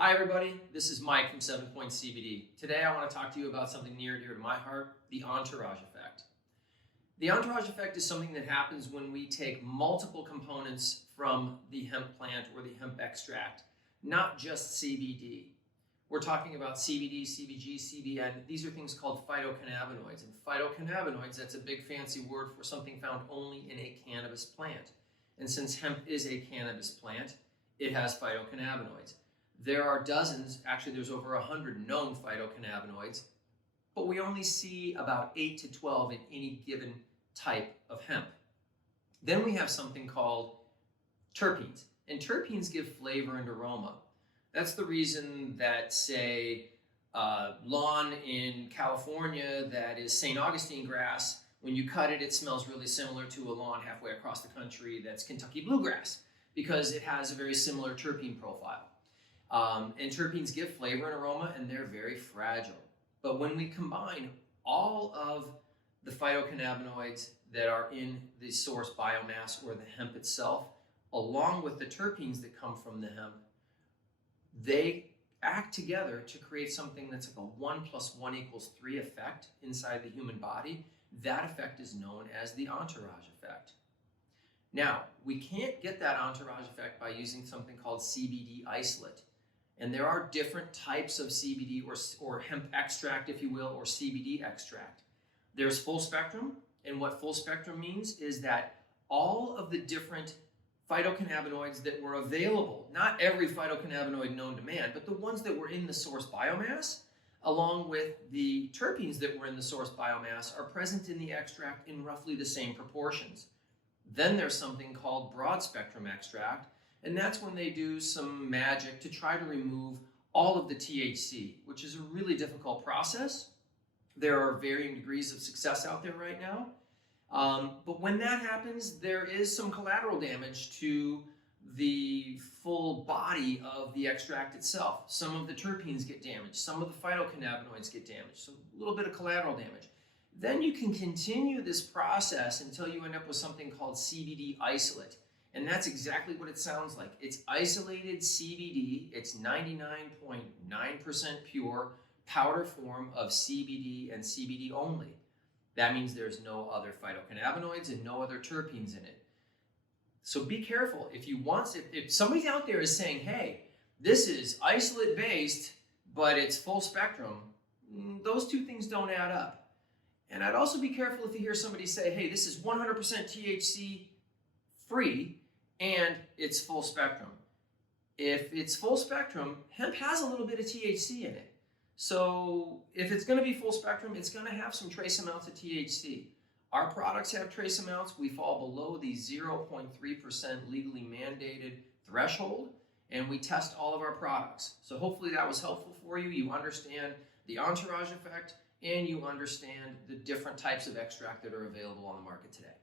Hi everybody, this is Mike from 7 Points CBD. Today I want to talk to you about something near and dear to my heart, the entourage effect. The entourage effect is something that happens when we take multiple components from the hemp plant or the hemp extract, not just CBD. We're talking about CBD, CBG, CBN. These are things called phytocannabinoids. And phytocannabinoids, that's a big fancy word for something found only in a cannabis plant. And since hemp is a cannabis plant, it has phytocannabinoids. There are dozens, actually there's over 100 known phytocannabinoids, but we only see about 8 to 12 in any given type of hemp. Then we have something called terpenes, and terpenes give flavor and aroma. That's the reason that, say, lawn in California that is St. Augustine grass, when you cut it, it smells really similar to a lawn halfway across the country that's Kentucky bluegrass, because it has a very similar terpene profile. And terpenes give flavor and aroma, and they're very fragile. But when we combine all of the phytocannabinoids that are in the source biomass or the hemp itself, along with the terpenes that come from the hemp, they act together to create something that's like a 1 + 1 = 3 effect inside the human body. That effect is known as the entourage effect. Now, we can't get that entourage effect by using something called CBD isolate. And there are different types of CBD or hemp extract, if you will, or CBD extract. There's full spectrum, and what full spectrum means is that all of the different phytocannabinoids that were available, not every phytocannabinoid known to man, but the ones that were in the source biomass, along with the terpenes that were in the source biomass, are present in the extract in roughly the same proportions. Then there's something called broad spectrum extract, and that's when they do some magic to try to remove all of the THC, which is a really difficult process. There are varying degrees of success out there right now. But when that happens, there is some collateral damage to the full body of the extract itself. Some of the terpenes get damaged. Some of the phytocannabinoids get damaged. So a little bit of collateral damage. Then you can continue this process until you end up with something called CBD isolate. And that's exactly what it sounds like. It's isolated CBD. It's 99.9% pure powder form of CBD and CBD only. That means there's no other phytocannabinoids and no other terpenes in it. So be careful. If somebody out there is saying, hey, this is isolate based, but it's full spectrum, those two things don't add up. And I'd also be careful if you hear somebody say, hey, this is 100% THC free and it's full spectrum. If it's full spectrum, hemp has a little bit of THC in it. So if it's going to be full spectrum, it's going to have some trace amounts of THC. Our products have trace amounts. We fall below the 0.3% legally mandated threshold, and we test all of our products. So hopefully that was helpful for you. You understand the entourage effect, and you understand the different types of extract that are available on the market today.